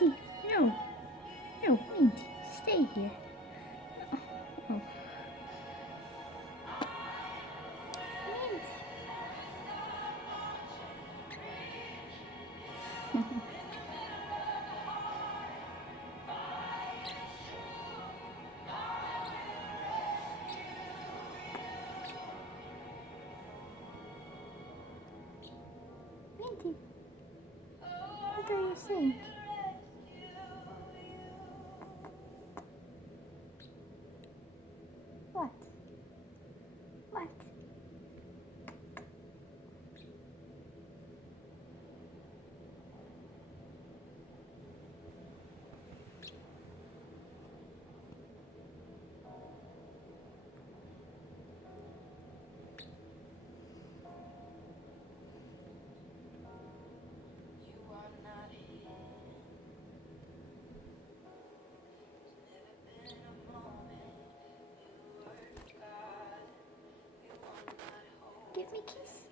Minty, no. No, Minty, stay here. Oh, oh. Minty. Minty, what are you saying? What? What? Give me a kiss.